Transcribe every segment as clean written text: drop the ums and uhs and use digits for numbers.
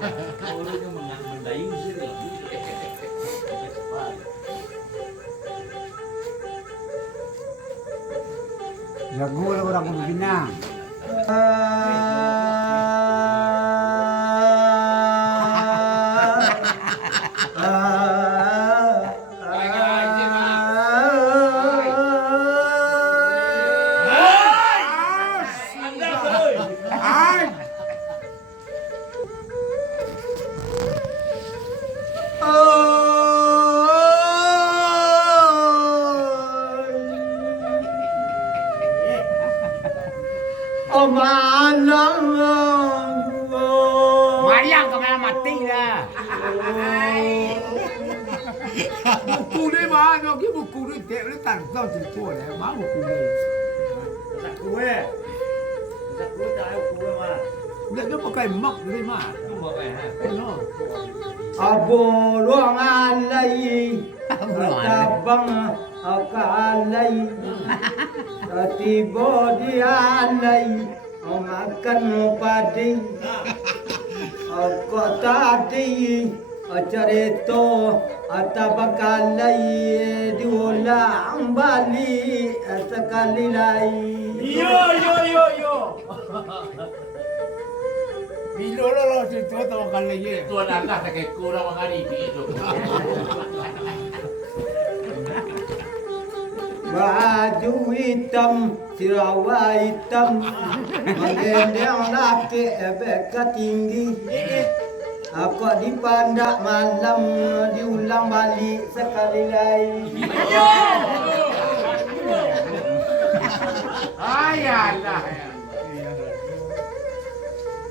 Orangnya mendayu sih lah. Jago lah orang kudu Pinang. Mayang kau malah mati dah. Buku ni mana? Ki buku ni tak boleh tahu cerita ni. Mana buku ni? Tak kue. Tak kue tak ada kue mah. Dia pakai mak ni mah. Tu pakai ha. Abo luang alai, tabang akalai, tiba di alai, makan padi, kau tadi cerita tabakalai diulang balik sekali lagi. Yo. Bila lah cerita tahu kali lagi. Tuan anak tak kayak kurang mengari itu. Baju hitam, sirawa hitam, menggendeng laki beka tinggi. Aku dipandak malam, diulang balik sekali lagi. Ayalah.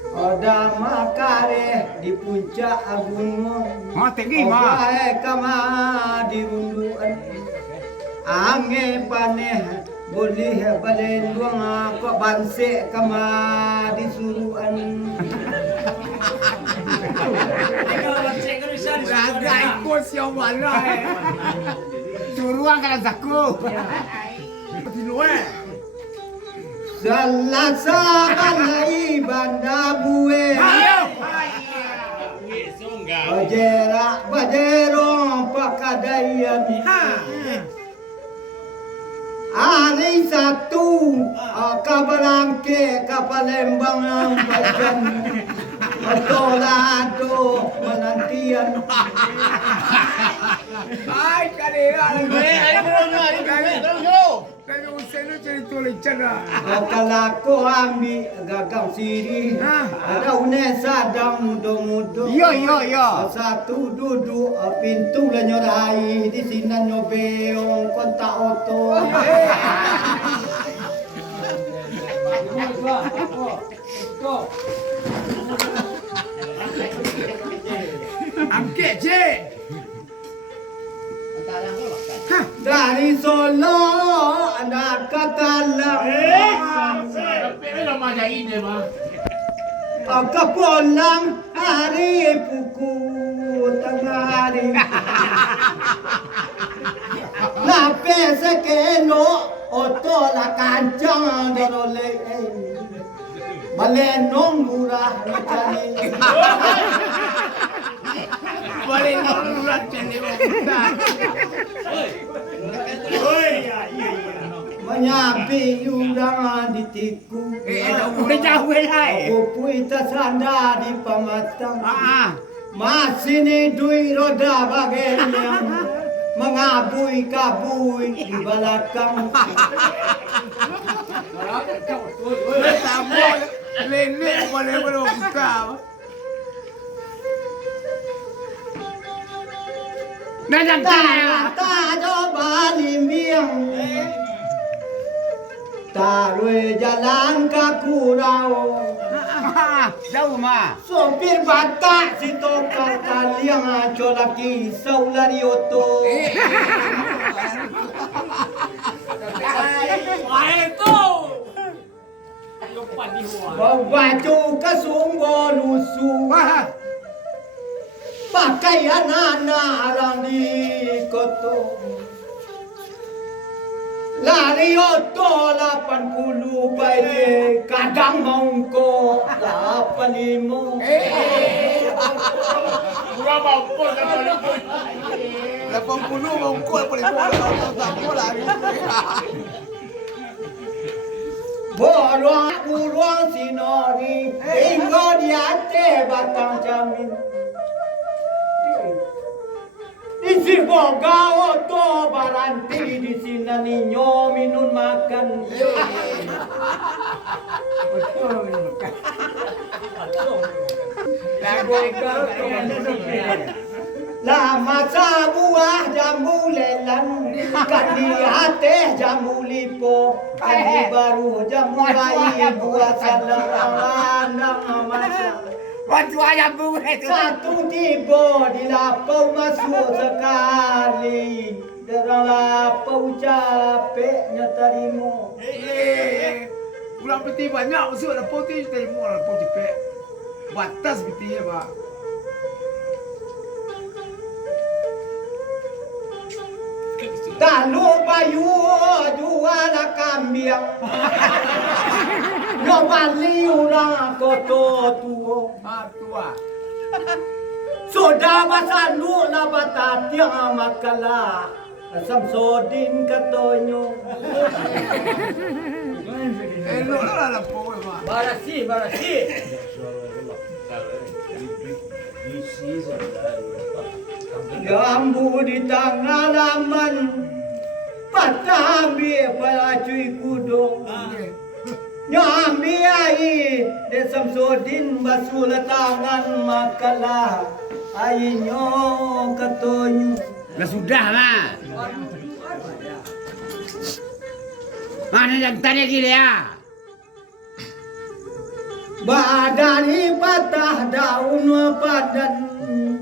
Ada makare di puncak gunung. Tinggi mah. Kama di runduan. Angin panen boleh balendung kok bansek kama di suruhan. Kalau banceng kan bisa di Ada ikut siapa mana? Suruhan kalau zaku. Di luar. Salasa balai banda buwe. Bajerak bajerong pakadayan. Hari satu kabalangke kapalembang bajan. Tolado menantian. Ay, kalera. Kalau usah lu cerita leceh dah. Kalau aku ambil gagang siri, ada unesa sedang mudo-mudo. Yo. Satu duduk pintu lah nyorai di sini nyobeong kontak oto. Angkat je. Dari Solo nak ke Talang. Tapi nama jadi deh mah. Ke pulang hari pukul tengah hari. Lape sekeno oto la kancang dorole. Balenong murah cari. Balenong murah cari. Menyapi udang di tiku. Boleh jauh lah. Kupui tersandar di pematang. Masih ni duit roda bagian mengabui kabui di belakang. Tambah lenek boleh buka. Dah jangan. Tak coba limbiang. Tarui jalan kaku rau. Jauh mah. Sopir batak si tokal kaliang colaki saulari oto. Bau baju kesunggo lusu. Pakaian anak orang di koto. Lari oto 80 bayi kadang mongko 85. Kurang mampu kan boleh. Lepas puluh mengkul boleh buat tak boleh. Borong burung sinori Ingo diate batang jamin Isi boga oto baranti di sini ninyo minun makan Lama sa buah jambu lelan Kandi hati jambu lipo Kandi baru jambu bayi buah salam masa Waktu ayam bunga itu. Satu tiba di lapau masuk sekali Derang lapau capeknya terima Ulang peti banyak masuk ada poti terima lah poti pek. Batas peti ya pak. Tak lupa jual kambing Yo bali orang koto tua Tua. Sudah masa lu na batati ang makala Samsodin katonyo Elok lah lah poe pak. Barasi Gambu di tengah laman Patambi palacui kudo Nyambi ai De Samsodin basul tangan makala Ainyo katonyo Lah sudah lah. Mana yang tanya dia? Badari patah daun padan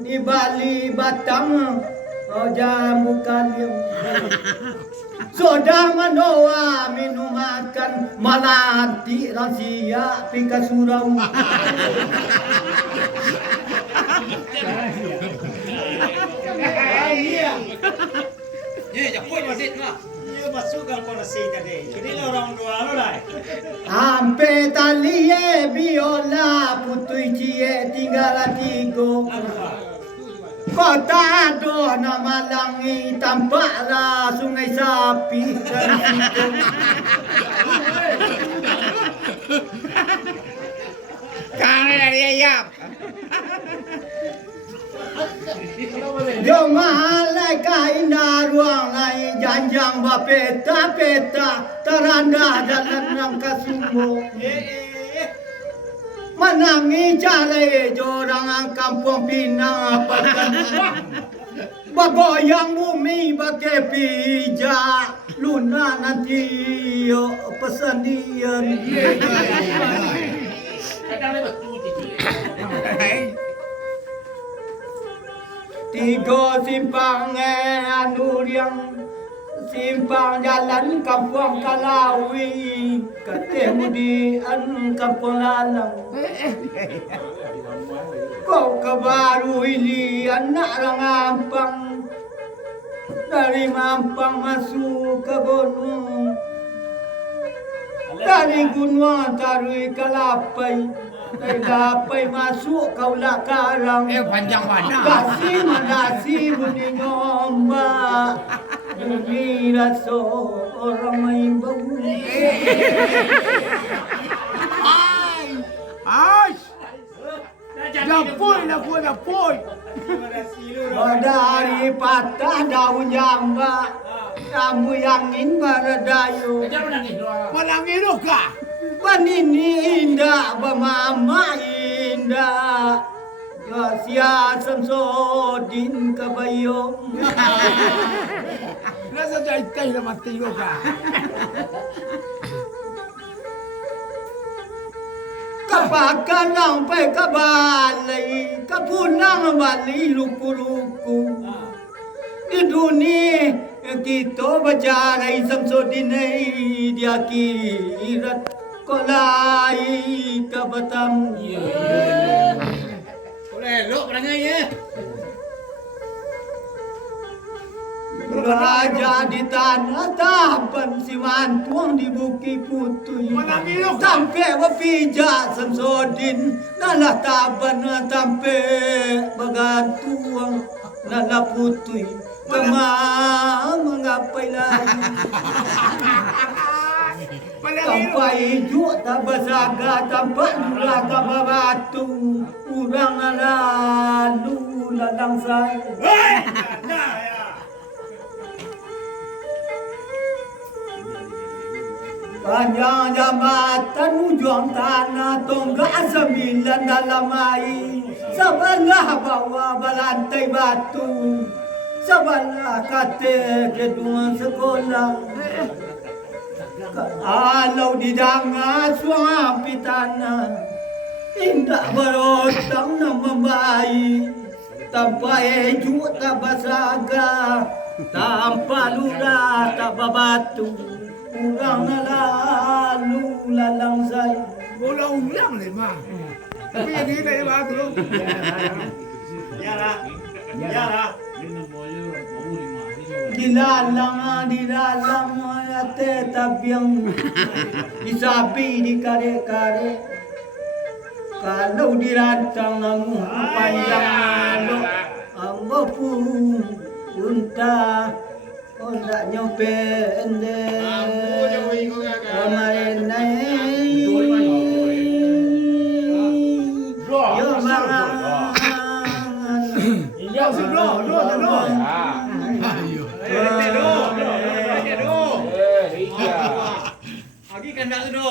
di bali batang jamu kalim Sudah manoa minum makan malanti rahasia pika surau Ye, jangan masih lah. Ye masuk kalau masih tadi. Jadi orang dua lah. Ampe talie biola putui cie tinggal tigo Kota do nama langi tampaklah sungai sapi dan situ Kau dari ayam. Yo malai kaina ruang ai janjang ba peta teranda jalan nang kasumo Menangi cari jorang ang kampung Pinang pakan Bagoyang bumi pakai pijak Luna nanti yo pesandian Tiga simpang anu yang simpang jalan kampung Kalawi ketemu di kampung Lalang kau kebaru ini anak orang Ampang dari Mampang masuk ke gunung dari gunung Tarui Kalapai dari Kalapai masuk kau lah Karang Panjang mana? Kasih bunyi nyomba Demi rasa orang main bau Ai. Dapoi. Dari patah daun jamba Kamu yangin baradayu Malangi luka. Panini indah Bamama indah Gasya Samsodin Kabayong Nasa jahitay na mati luka. Kapakan sampai ke balai Kapunang bali luku-luku Di dunia kita bicara Samsodin dia kirat kolai ke Batam Boleh elok perangai ya. Raja di tanah tapan siman tuang di Bukit Putih. Sampai wapija samsodin nalah taban tampe bagantuang nalah putih. Tengah mengapai lagi. Sampai juk tak bersaga tampak lula tak berbatu. Urang lalu ladang saya. Panjang jambatan ujung tanah tonggak 9 dalam air. Sebelah bawah belantai batu. Sebelah kata gedung sekolah. Kalau di danga suapi tanah. Indah berotang nama baik. Tanpa ejuk tak bersaga. Tanpa lurah tak berbatu. Urang lalu lalang saya. Ulang-ulang le mah. Tapi yang ini tak ada tu. Yalah. Yalah. Di dalam ate tabiang disapi di kare-kare. Kalau dirantang namu panjang lo ambo pun unta orak nyopende kemarin naik yo mangan Yo sudah. Lagi kan tak tu.